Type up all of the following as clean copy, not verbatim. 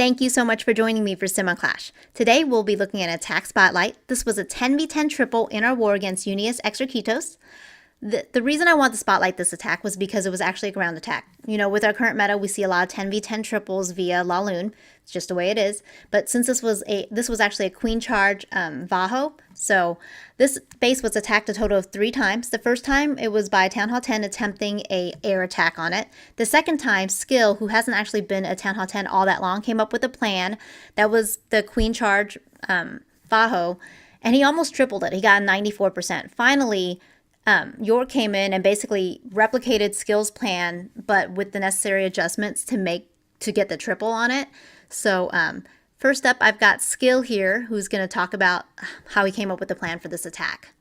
Thank you so much for joining me for Simon Clash. Today we'll be looking at Attack Spotlight. This was a 10v10 triple in our war against Unius Exarchitos. The reason I want to spotlight this attack was because it was actually a ground attack. You know, with our current meta, we see a lot of 10v10 triples via laloon. It's just the way it is. But since this was actually a queen charge Vaho, so this base was attacked a total of 3 times. The first time it was by Town Hall 10 attempting a air attack on it. The second time, Skill, who hasn't actually been at Town Hall 10 all that long, came up with a plan that was the queen charge Vaho, and he almost tripled it. He got 94%. Finally, York came in and basically replicated Skill's plan, but with the necessary adjustments to get the triple on it. So first up, I've got Skill here, who's going to talk about how he came up with the plan for this attack.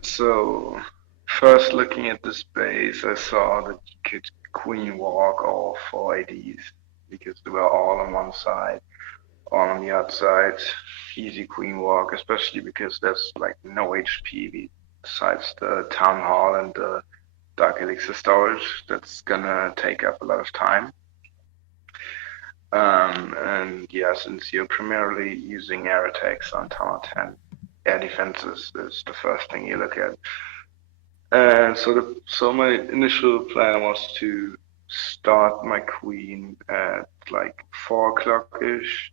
So first looking at this base, I saw that you could queen walk all 4 ADs because they were all on one side, all on the outside. Easy queen walk, especially because there's like no HP besides the town hall and the dark elixir storage. That's gonna take up a lot of time. And yeah, since you're primarily using air attacks on tower 10, air defenses is the first thing you look at. And so my initial plan was to start my queen at like 4 o'clock ish,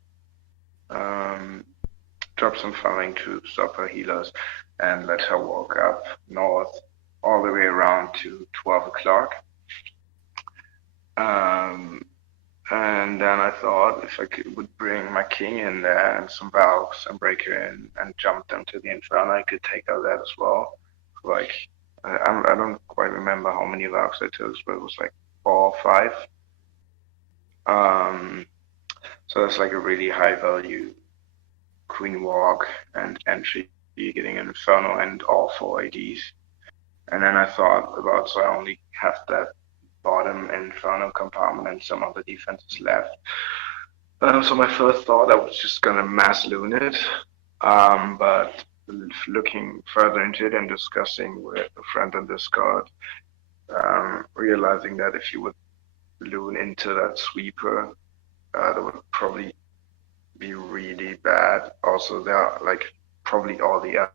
drop some farming to stop her healers, and let her walk up north all the way around to 12 o'clock. And then I thought if would bring my king in there and some valves and break her in and jump them to the inferno, I could take out that as well. Like, I don't quite remember how many valves I took, but it was like 4 or 5. So that's like a really high value queen walk and entry, getting an inferno and all 4 ADs. And then I thought about, so I only have that bottom inferno compartment and some other defenses left. So my first thought, I was just gonna mass loon it, but looking further into it and discussing with a friend on Discord, realizing that if you would loon into that sweeper, that would probably be really bad. Also, there are like probably all the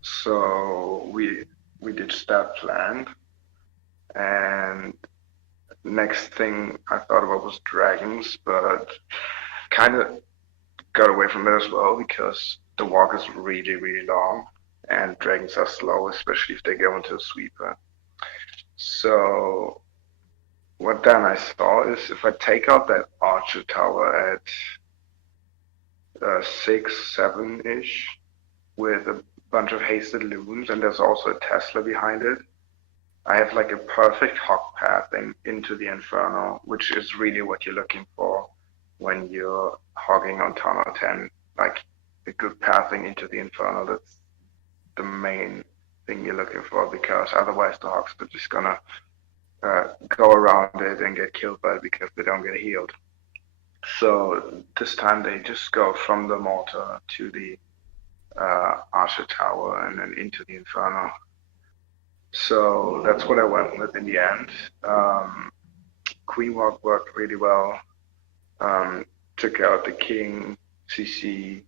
so we did that plan, and next thing I thought about was dragons, but kind of got away from it as well because the walk is really, really long and dragons are slow, especially if they go into a sweeper. So what then I saw is if I take out that archer tower at 6, 7-ish with a bunch of hasted loons, and there's also a Tesla behind it, I have like a perfect hog pathing into the inferno, which is really what you're looking for when you're hogging on Tower 10, like a good pathing into the inferno. That's the main thing you're looking for, because otherwise the hogs are just gonna go around it and get killed by it because they don't get healed. So this time they just go from the mortar to the archer tower and then into the inferno. So that's what I went with in the end. Queen walk worked really well. Took out the king CC,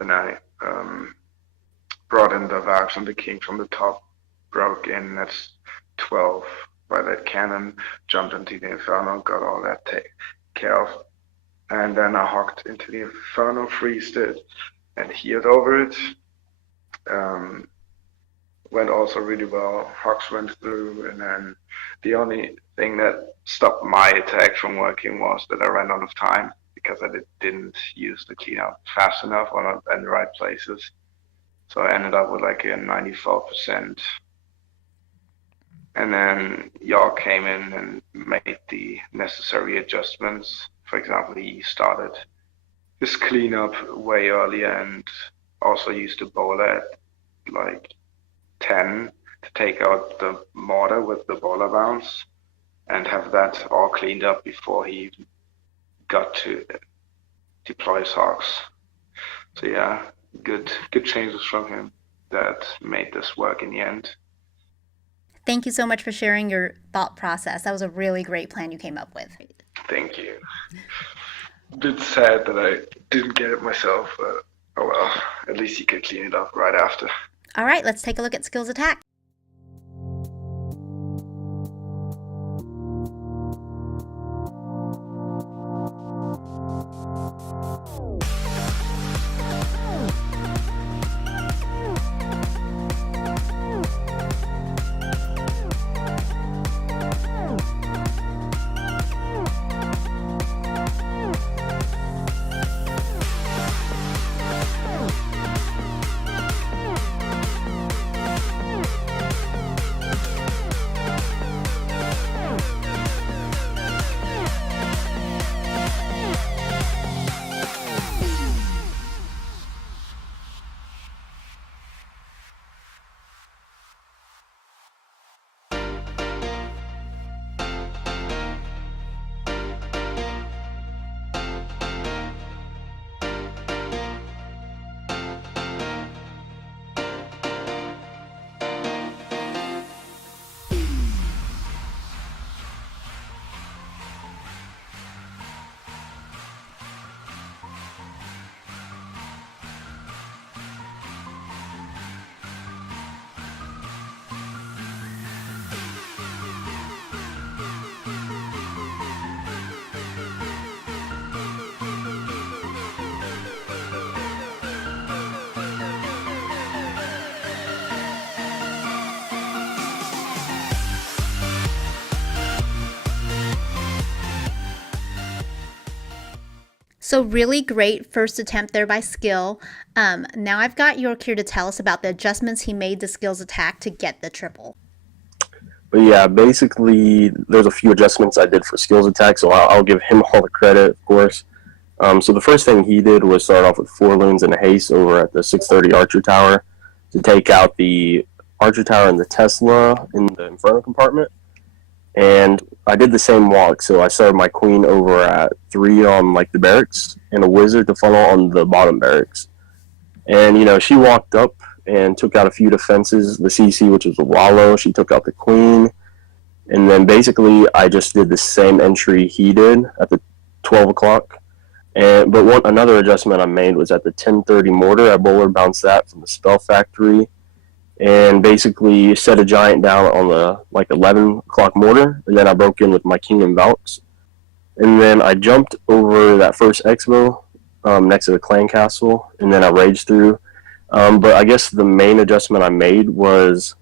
and I brought in the Vax and the king from the top, broke in at 12 by that cannon, jumped into the inferno, got all that taken care of, and then I hogged into the inferno, freezed it, and healed over it. Went also really well. Hogs went through, and then the only thing that stopped my attack from working was that I ran out of time because I didn't use the cleanup fast enough or not in the right places. So I ended up with like a 94%. And then York came in and made the necessary adjustments. For example, he started his cleanup way earlier and also used a bowler at like 10 to take out the mortar with the bowler bounce and have that all cleaned up before he got to deploy his hogs. So yeah, good changes from him that made this work in the end. Thank you so much for sharing your thought process. That was a really great plan you came up with. Thank you. A bit sad that I didn't get it myself, but oh well, at least you could clean it up right after. All right, let's take a look at skills attack. So really great first attempt there by Skill. Now I've got York here to tell us about the adjustments he made to Skill's attack to get the triple. But yeah, basically, there's a few adjustments I did for Skill's attack, so I'll give him all the credit, of course. So the first thing he did was start off with 4 loons and a haste over at the 630 Archer Tower to take out the Archer Tower and the Tesla in the Inferno compartment. And I did the same walk, so I started my queen over at 3 on like the barracks and a wizard to funnel on the bottom barracks. And you know, she walked up and took out a few defenses. The CC, which was a wallow, she took out the queen. And then basically I just did the same entry he did at the 12 o'clock. But another adjustment I made was at the 1030 mortar. I bowler bounced that from the spell factory and basically set a giant down on the like 11 o'clock mortar, and then I broke in with my king and Valks. And then I jumped over that first expo next to the clan castle, and then I raged through. But I guess the main adjustment I made was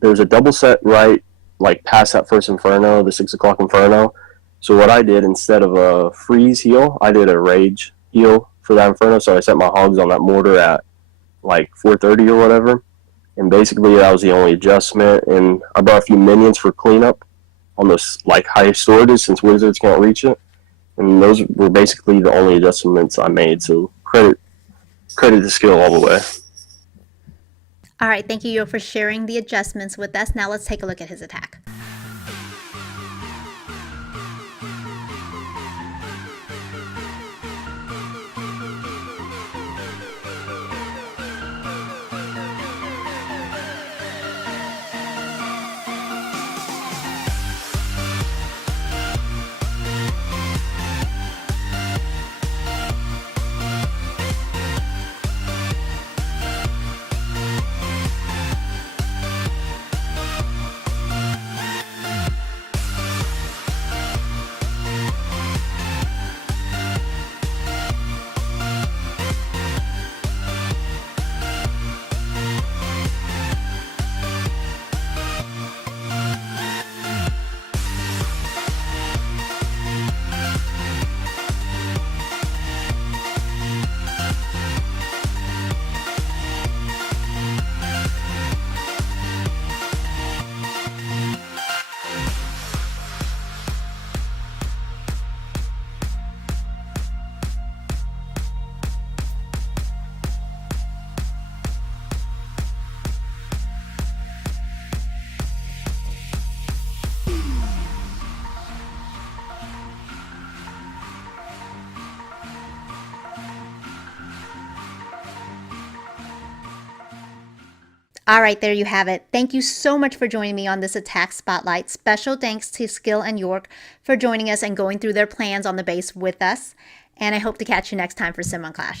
there was a double set right like past that first Inferno, the 6 o'clock Inferno. So what I did, instead of a freeze heal, I did a rage heal for that Inferno. So I set my hogs on that mortar at like 4:30 or whatever. And basically that was the only adjustment. And I brought a few minions for cleanup on those like high storages since wizards can't reach it. And those were basically the only adjustments I made. So credit to Skill all the way. All right, thank you, Yo, for sharing the adjustments with us. Now let's take a look at his attack. All right, there you have it. Thank you so much for joining me on this attack spotlight. Special thanks to Skill and York for joining us and going through their plans on the base with us. And I hope to catch you next time for Sim on Clash.